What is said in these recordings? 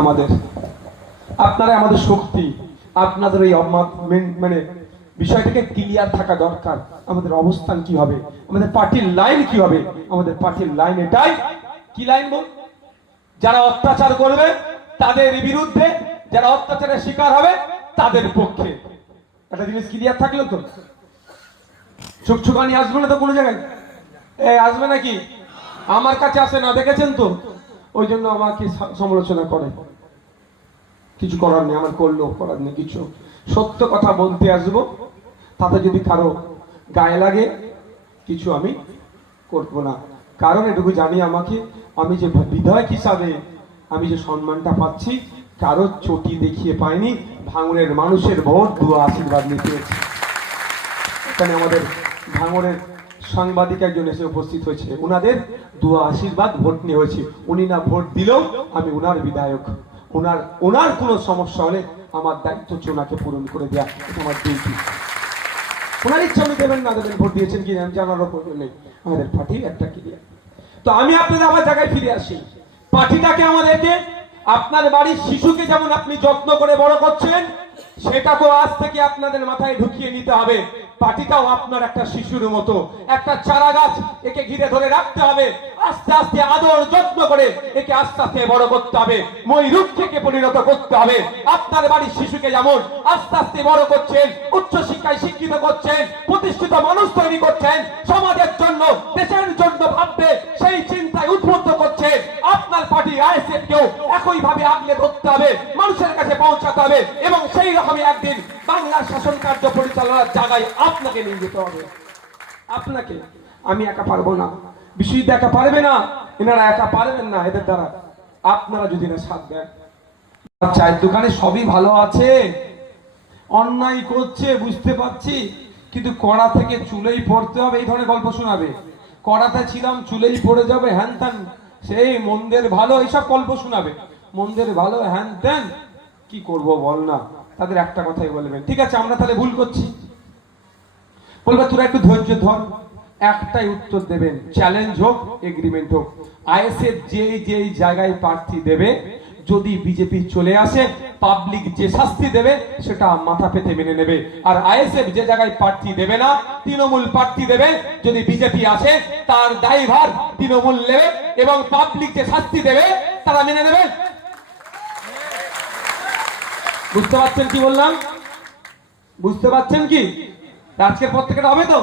আমাদের আপনারা আমাদের শক্তি, আপনাদের এই মানে বিষয়টাকে ক্লিয়ার থাকা দরকার। আমাদের অবস্থান কি হবে, আমাদের পার্টির লাইন কি হবে। আমাদের পার্টির লাইন এটাই, কি লাইন বল, যারা অত্যাচার করবে তাদের বিরুদ্ধে, যারা অত্যাচারের শিকার হবে তাদের পক্ষে। একটা জিনিস ক্লিয়ার থাকলো তো, ছুকছুকানি আসবে না তো কোনো জায়গায়, আসবে নাকি? আমার কাছে আসে না, দেখেছেন তো, ওই জন্য আমাকে সমালোচনা করে। কিছু করার নেই, আমার করলেও করার নেই কিছু। সত্য কথা বলতে আসবো, তাতে যদি কারো গায়ে লাগে কিছু আমি করবো না। কারণ এটুকু জানি, আমি যে বিধায়ক হিসাবে আমি যে সম্মানটা পাচ্ছি, কারো চটি দেখিয়ে পাইনি, ভাঙড়ের মানুষের ভোট দুয়া আশীর্বাদ নিতে পেরেছি। এখানে আমাদের ভাঙড়ের সাংবাদিক একজন এসে উপস্থিত হয়েছে, উনাদের দুয়া আশীর্বাদ ভোট নিয়ে হয়েছে। উনি না ভোট দিলেও আমি উনার বিধায়ক, ওনার কোনো সমস্যা হলে আমার দায়িত্ব হচ্ছে ওনাকে পূরণ করে দেওয়া, এটা আমার ডিউটি। ওনার ইচ্ছা উনি দেবেন না দেবেন, ভোট দিয়েছেন কি জানারও প্রয়োজন নেই, আমাদের পার্টি একটা ক্লিয়ার। তো আমি আপনাদের আমার জায়গায় ফিরে আসি। পার্টিটাকে আমাদেরকে, আপনার বাড়ির শিশুকে যেমন আপনি যত্ন করে বড় করছেন, সেটাকেও আজ থেকে আপনাদের মাথায় ঢুকিয়ে নিতে হবে। পার্টিটাও আপনার একটা শিশুর মতো, একটা চারা গাছ, একে ঘিরে ধরে রাখতে হবে। আস্তে আস্তে আদর যত্ন করে একে আস্তে আস্তে বড় করতে হবে, ময়ূরকে পরিণত করতে হবে। আপনার বাড়ির শিশুকে যেমন আস্তে আস্তে বড় করছেন, উচ্চ শিক্ষায় শিক্ষিত করছেন, প্রতিষ্ঠিত মানুষ তৈরি করছেন, সমাজের জন্য দেশের জন্য ভাববে সেই চিন্তায় উদ্বুদ্ধ করছে, আপনার পার্টি আইএসএফ কেও একই ভাবে আগলে ধরতে হবে, মানুষের কাছে পৌঁছাতে হবে, এবং সেই রকমই একদিন বাংলার শাসন কার্য পরিচালনার জায়গায় আপনাকে নিয়ে যেতে হবে। আপনাকে, আমি একা পারবো না, বিশ্বজিৎ একা পারবে না, এনারা একা পারবেন না। এদের দ্বারা আপনারা যদি না সাথ দেন, চায়ের দোকানে সবই ভালো আছে, অন্যায় করছে বুঝতে পারছি, কিন্তু কড়া থেকে চুলেই পড়তে হবে এই ধরনের গল্প শোনাবে। কড়াতে ছিলাম চুলেই পড়ে যাবে হ্যান ত্যান, সেই মন্দের ভালো এইসব গল্প শোনাবে। মন্দের ভালো হ্যান ত্যান, কি করব বল না, তাদের একটা কথাই বলবেন, ঠিক আছে আমরা তাহলে ভুল করছি, বলবে তোরা একটু ধৈর্য ধর। একটাই উত্তর দেবেন, চ্যালেঞ্জ হোক এগ্রিমেন্ট হোক, আইএসএফ যেই জায়গায় প্রার্থী দেবে, যদি বিজেপি চলে আসে পাবলিক যে শাস্তি দেবে সেটা মাথা পেতে মেনে নেবে। আর আইএসএফ যে জায়গায় প্রার্থী দেবে না, তৃণমূল প্রার্থী দেবে, যদি বিজেপি আসে তার দায়ভার তৃণমূল নেবে, এবং পাবলিক যে শাস্তি দেবে তারা মেনে নেবে। বুঝতে পারছেন কি বললাম? বুঝতে পারছেন কি? আজকের পর থেকে হবে তো,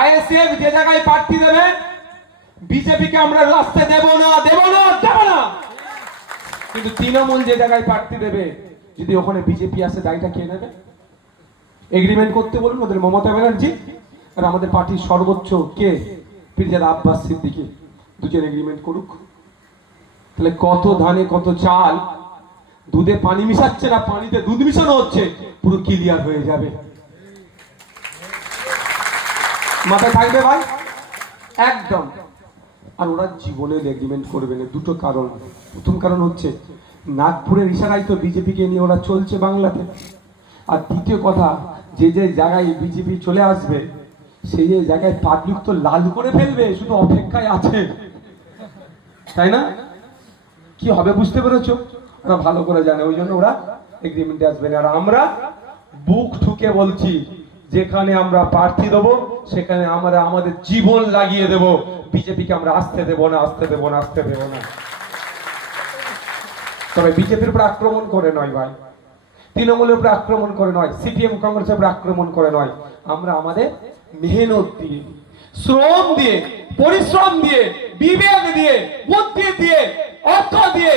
আইএসএফ যে জায়গায় প্রার্থী দেবে, বিজেপিকে আমরা রাস্তায় দেব না, দেব না, দেব না। কিন্তু তৃণমূল যে জায়গায় প্রার্থী দেবে, যদি ওখানে বিজেপি আসে দায়টা কে নেবে? এগ্রিমেন্ট করতে বলুন ওদের, মমতা ব্যানার্জি আর আমাদের পার্টির সর্বোচ্চ কে, পিরজাদা আব্বাস সিদ্দিকী, দুজন এগ্রিমেন্ট করুক। তাহলে কত ধানে কত চাল, দুধে পানি মিশাচ্ছে না পানিতে দুধ মিশানো হচ্ছে, পুরো ক্লিয়ার হয়ে যাবে। মাথায় থাকবে ভাই একদম। আর ওরা জীবনে এগ্রিমেন্ট করবে না, দুটো কারণ। প্রথম কারণ হচ্ছে নাগপুরের ইশারায় তো বিজেপিকে নিয়ে ওরা চলছে বাংলাতে। আর দ্বিতীয় কথা, যে জায়গায় বিজেপি চলে আসবে সেই জায়গায় পাবলিক তো লাল করে ফেলবে, শুধু অপেক্ষায় আছে, তাই না? কি হবে বুঝতে পেরেছো? ওরা ভালো করে জানে, ওই জন্য ওরা এগ্রিমেন্টে আসবে না। আর আমরা বুক ঠুকে বলছি, যেখানে আমরা প্রার্থী দেবো সেখানে আমরা আমাদের জীবন লাগিয়ে দেব, বিজেপিকে আমরা আসতে দেব না, আসতে দেব না, আসতে দেব না। তবে বিজেপির উপর আক্রমণ করে নয় ভাই, তৃণমূলের উপর আক্রমণ করে নয়, সিপিএম কংগ্রেসের উপর আক্রমণ করে নয়, আমরা আমাদের মেহনত দিয়ে, শ্রম দিয়ে, পরিশ্রম দিয়ে, বিবেক দিয়ে, বুদ্ধি দিয়ে, অর্থ দিয়ে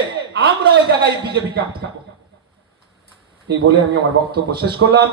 আমরা ওই জায়গায় বিজেপিকে আটকাবো। এই বলে আমি আমার বক্তব্য শেষ করলাম।